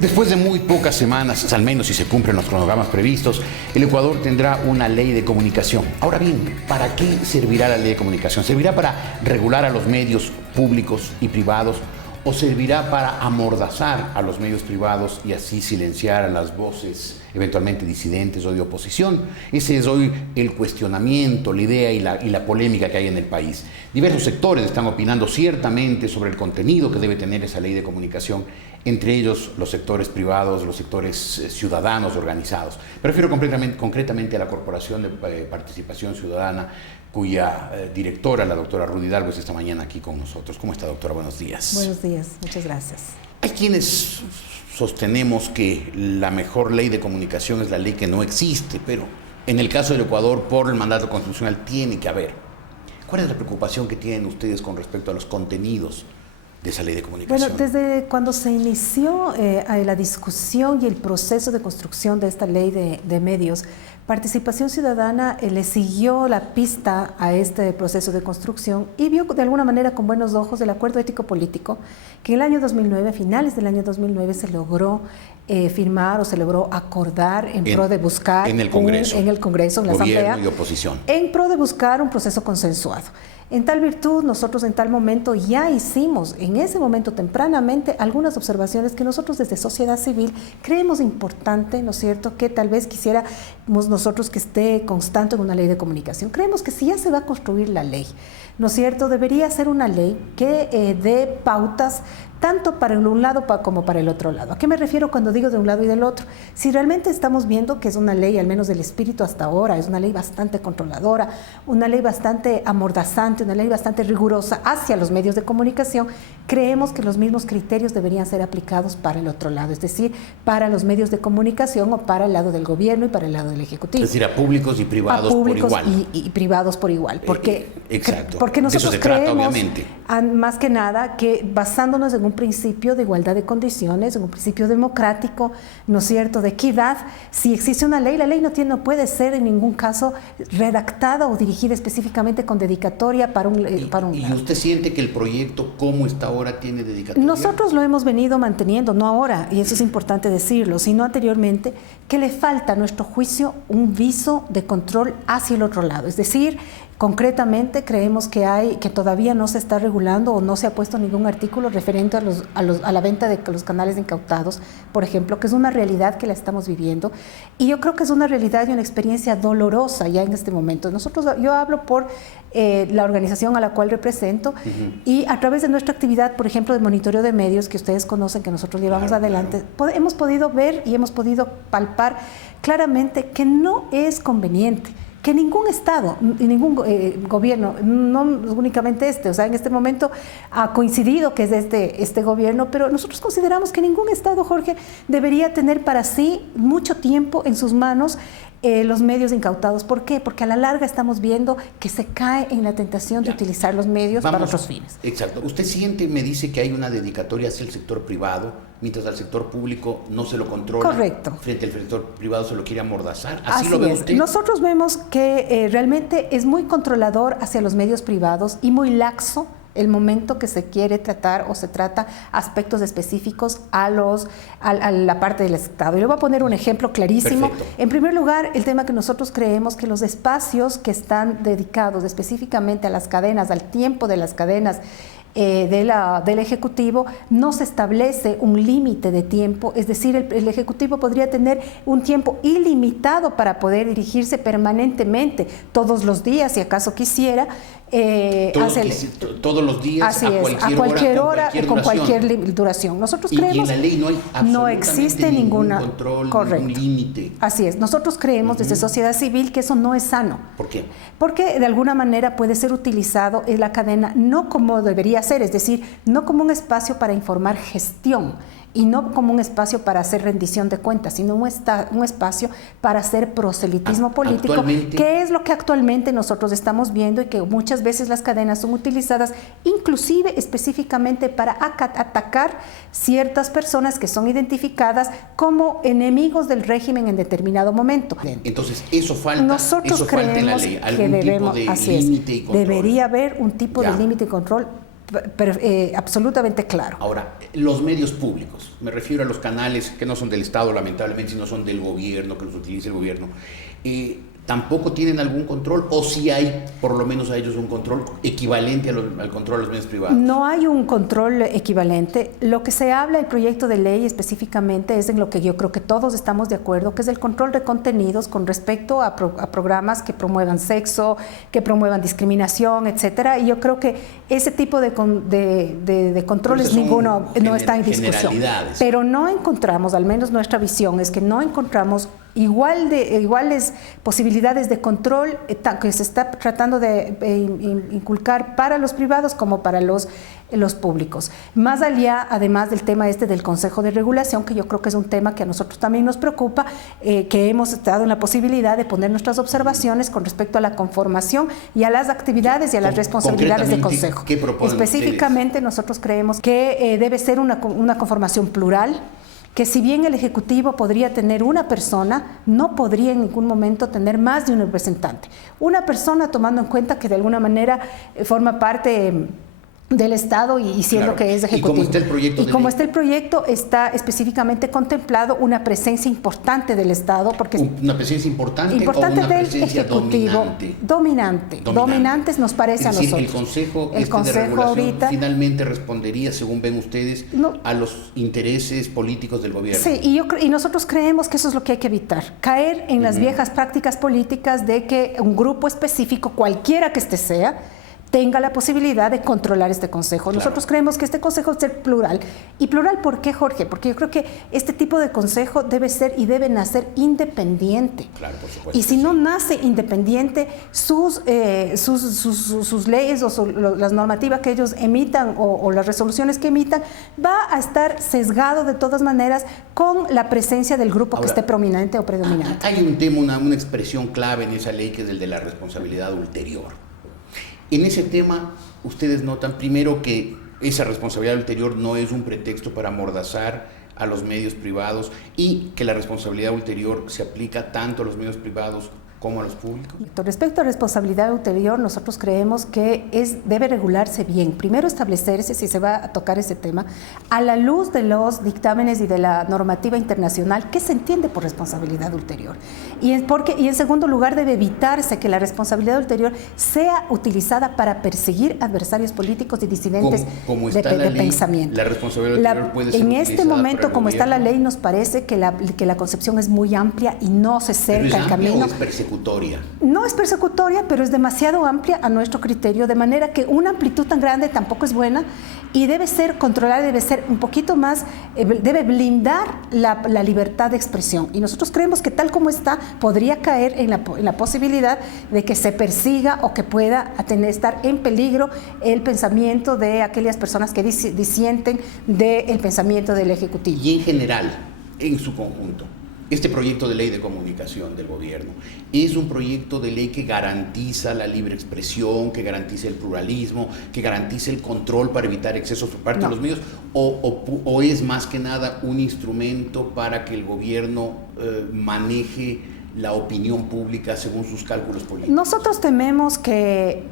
Después de muy pocas semanas, al menos si se cumplen los cronogramas previstos, el Ecuador tendrá una ley de comunicación. Ahora bien, ¿para qué servirá la ley de comunicación? ¿Servirá para regular a los medios públicos y privados o servirá para amordazar a los medios privados y así silenciar a las voces eventualmente disidentes o de oposición? Ese es hoy el cuestionamiento, la idea y la polémica que hay en el país. Diversos sectores están opinando ciertamente sobre el contenido que debe tener esa ley de comunicación, entre ellos los sectores privados, los sectores ciudadanos organizados. Me refiero concretamente a la Corporación de Participación Ciudadana, cuya directora, la doctora Rudy Hidalgo, es esta mañana aquí con nosotros. ¿Cómo está, doctora? Buenos días. Buenos días, muchas gracias. Hay quienes sostenemos que la mejor ley de comunicación es la ley que no existe, pero en el caso del Ecuador, por el mandato constitucional, tiene que haber. ¿Cuál es la preocupación que tienen ustedes con respecto a los contenidos de esa ley de comunicación? Bueno, desde cuando se inició la discusión y el proceso de construcción de esta ley de medios, Participación Ciudadana le siguió la pista a este proceso de construcción y vio de alguna manera con buenos ojos el acuerdo ético-político que en el año 2009, a finales del año 2009, se logró firmar o se logró acordar en pro de buscar en el Congreso, en la Asamblea, y oposición, en pro de buscar un proceso consensuado. En tal virtud, nosotros en tal momento ya hicimos, en ese momento tempranamente, algunas observaciones que nosotros desde sociedad civil creemos importante, ¿no es cierto?, que tal vez quisiéramos nosotros que esté constante en una ley de comunicación. Creemos que si ya se va a construir la ley, ¿no es cierto?, debería ser una ley que dé pautas tanto para un lado como para el otro lado. ¿A qué me refiero cuando digo de un lado y del otro? Si realmente estamos viendo que es una ley, al menos del espíritu hasta ahora, es una ley bastante controladora, una ley bastante amordazante, una ley bastante rigurosa hacia los medios de comunicación, creemos que los mismos criterios deberían ser aplicados para el otro lado, es decir, para los medios de comunicación o para el lado del gobierno y para el lado del Ejecutivo. Es decir, a públicos y privados por igual. Y privados por igual. Porque, exacto. Porque nosotros de eso se trata, creemos, obviamente, más que nada, que basándonos en un principio de igualdad de condiciones, en un principio democrático, ¿no es cierto?, de equidad, si existe una ley, la ley no puede ser en ningún caso redactada o dirigida específicamente con dedicatoria para un ¿Y usted siente que el proyecto como está ahora tiene dedicatoria? Nosotros lo hemos venido manteniendo, no ahora, y eso es importante decirlo, sino anteriormente, que le falta a nuestro juicio un viso de control hacia el otro lado, es decir, concretamente creemos que todavía no se está regulando o no se ha puesto ningún artículo referente a la venta de los canales incautados, por ejemplo, que es una realidad que la estamos viviendo y yo creo que es una realidad y una experiencia dolorosa ya en este momento. Yo hablo por la organización a la cual represento y a través de nuestra actividad, por ejemplo, de monitoreo de medios que ustedes conocen, que nosotros llevamos adelante, hemos podido ver y hemos podido palpar claramente que no es conveniente que ningún Estado y ningún gobierno, no únicamente en este momento ha coincidido que es este gobierno, pero nosotros consideramos que ningún Estado, Jorge, debería tener para sí mucho tiempo en sus manos los medios incautados. ¿Por qué? Porque a la larga estamos viendo que se cae en la tentación de utilizar los medios para otros fines. Exacto. Usted siente, me dice que hay una dedicatoria hacia el sector privado, mientras al sector público no se lo controla. Correcto. Frente al sector privado se lo quiere amordazar. ¿Así lo ve es? usted? Nosotros vemos que realmente es muy controlador hacia los medios privados y muy laxo el momento que se quiere tratar o se trata aspectos específicos a la parte del Estado. Y le voy a poner un ejemplo clarísimo. Perfecto. En primer lugar, el tema que nosotros creemos que los espacios que están dedicados específicamente a las cadenas, al tiempo de las cadenas, del Ejecutivo, no se establece un límite de tiempo, es decir, el Ejecutivo podría tener un tiempo ilimitado para poder dirigirse permanentemente, todos los días, si acaso quisiera. Todos los días, así a cualquier hora, con cualquier duración. Nosotros creemos y en la ley no hay absolutamente no existe ningún control, correcto, ningún límite. Así es. Nosotros creemos desde sociedad civil que eso no es sano. ¿Por qué? Porque de alguna manera puede ser utilizado en la cadena no como debería ser, es decir, no como un espacio para informar gestión y no como un espacio para hacer rendición de cuentas, sino un espacio para hacer proselitismo político, que es lo que actualmente nosotros estamos viendo y que muchas veces las cadenas son utilizadas inclusive específicamente para atacar ciertas personas que son identificadas como enemigos del régimen en determinado momento. Entonces, eso falta, nosotros eso falta en la creemos ley, que debemos, tipo de límite y control. Debería haber un tipo de límite y control absolutamente claro. Ahora, los medios públicos, me refiero a los canales que no son del Estado, lamentablemente, sino son del gobierno, que los utiliza el gobierno, ¿tampoco tienen algún control? ¿O si hay, por lo menos a ellos, un control equivalente al control de los medios privados? No hay un control equivalente. Lo que se habla, el proyecto de ley específicamente, es en lo que yo creo que todos estamos de acuerdo, que es el control de contenidos con respecto a programas que promuevan sexo, que promuevan discriminación, etcétera. Y yo creo que ese tipo de controles ninguno no está en discusión. Pero no encontramos, al menos nuestra visión es que no encontramos iguales posibilidades de control que se está tratando de inculcar para los privados como para los públicos. Más allá, además del tema del Consejo de Regulación, que yo creo que es un tema que a nosotros también nos preocupa, que hemos dado la posibilidad de poner nuestras observaciones con respecto a la conformación y a las actividades y a las responsabilidades del Consejo. ¿Qué proponen específicamente ustedes? Nosotros creemos que debe ser una conformación plural, que si bien el Ejecutivo podría tener una persona, no podría en ningún momento tener más de un representante. Una persona tomando en cuenta que de alguna manera forma parte del Estado y siendo que es ejecutivo. Y como está el proyecto está específicamente contemplado una presencia importante del Estado, porque una presencia importante o una del presencia ejecutivo dominante. Dominantes nos parece es decir, a nosotros. El Consejo de Regulación ahorita finalmente respondería, según ven ustedes, a los intereses políticos del gobierno. Sí, y nosotros creemos que eso es lo que hay que evitar, caer en las viejas prácticas políticas de que un grupo específico, cualquiera que sea, tenga la posibilidad de controlar este Consejo. Claro. Nosotros creemos que este Consejo debe ser plural. ¿Y plural por qué, Jorge? Porque yo creo que este tipo de Consejo debe ser y debe nacer independiente. Claro, por supuesto. Y si no nace independiente, sus leyes o las normativas que ellos emitan o las resoluciones que emitan, va a estar sesgado de todas maneras con la presencia del grupo que esté prominente o predominante. Hay un tema, una expresión clave en esa ley que es el de la responsabilidad ulterior. En ese tema, ustedes notan primero que esa responsabilidad ulterior no es un pretexto para amordazar a los medios privados y que la responsabilidad ulterior se aplica tanto a los medios privados como a los públicos. Respecto a responsabilidad ulterior, nosotros creemos que debe regularse bien. Primero establecerse, si se va a tocar ese tema, a la luz de los dictámenes y de la normativa internacional, ¿qué se entiende por responsabilidad ulterior? Y en segundo lugar, debe evitarse que la responsabilidad ulterior sea utilizada para perseguir adversarios políticos y disidentes de pensamiento. La responsabilidad ulterior puede ser en este momento, como está la ley, nos parece que la concepción es muy amplia y no se cerca el camino. No es persecutoria, pero es demasiado amplia a nuestro criterio, de manera que una amplitud tan grande tampoco es buena y debe ser controlada, debe ser un poquito más, debe blindar la libertad de expresión. Y nosotros creemos que tal como está, podría caer en la posibilidad de que se persiga o que pueda estar en peligro el pensamiento de aquellas personas que disienten del pensamiento del Ejecutivo. Y en general, en su conjunto, este proyecto de ley de comunicación del gobierno es un proyecto de ley que garantiza la libre expresión, que garantiza el pluralismo, que garantiza el control para evitar excesos por parte de los medios, o es más que nada un instrumento para que el gobierno maneje la opinión pública según sus cálculos políticos. Nosotros tememos que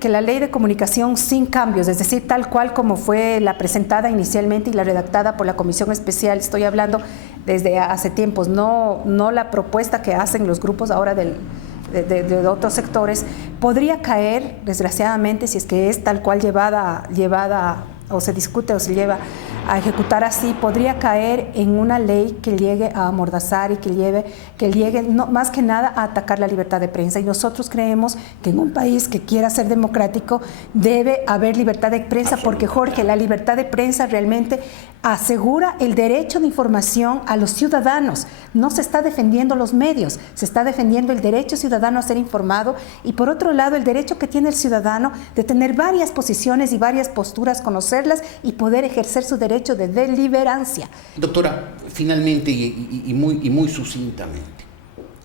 la ley de comunicación sin cambios, es decir, tal cual como fue la presentada inicialmente y la redactada por la Comisión Especial, estoy hablando desde hace tiempos, no la propuesta que hacen los grupos ahora de otros sectores, podría caer, desgraciadamente, si es que es tal cual llevada o se discute o se lleva a ejecutar así, podría caer en una ley que llegue a amordazar y que llegue más que nada a atacar la libertad de prensa. Y nosotros creemos que en un país que quiera ser democrático debe haber libertad de prensa, porque, Jorge, la libertad de prensa realmente asegura el derecho de información a los ciudadanos. No se está defendiendo los medios, se está defendiendo el derecho ciudadano a ser informado y, por otro lado, el derecho que tiene el ciudadano de tener varias posiciones y varias posturas, conocerlas y poder ejercer su derecho de deliberancia. Doctora, finalmente y muy sucintamente,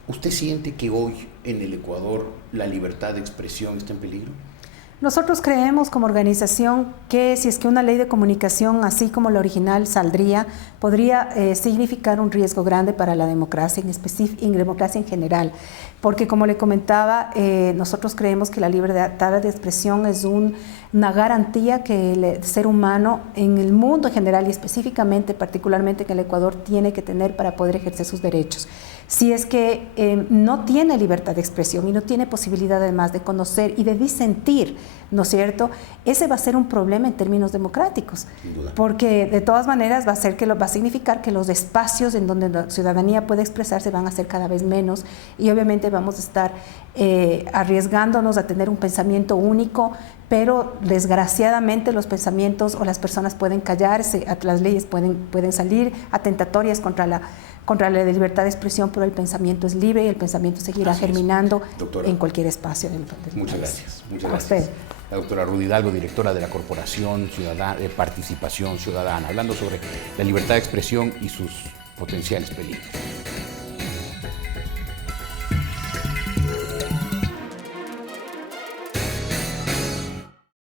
¿usted siente que hoy en el Ecuador la libertad de expresión está en peligro? Nosotros creemos como organización que si es que una ley de comunicación, así como la original, saldría, podría significar un riesgo grande para la democracia, en democracia en general. Porque como le comentaba, nosotros creemos que la libertad de expresión es una garantía que el ser humano en el mundo en general y específicamente, particularmente en el Ecuador, tiene que tener para poder ejercer sus derechos. Si es que no tiene libertad de expresión y no tiene posibilidad además de conocer y de disentir, ¿no es cierto? Ese va a ser un problema en términos democráticos, porque de todas maneras va a significar que los espacios en donde la ciudadanía puede expresarse van a ser cada vez menos y obviamente vamos a estar arriesgándonos a tener un pensamiento único, pero desgraciadamente los pensamientos o las personas pueden callarse, las leyes pueden salir atentatorias contra la libertad de expresión, pero el pensamiento es libre y el pensamiento seguirá germinando en cualquier espacio del país. Muchas gracias. Muchas gracias. La doctora Rudy Hidalgo, directora de la Corporación de Participación Ciudadana, hablando sobre la libertad de expresión y sus potenciales peligros.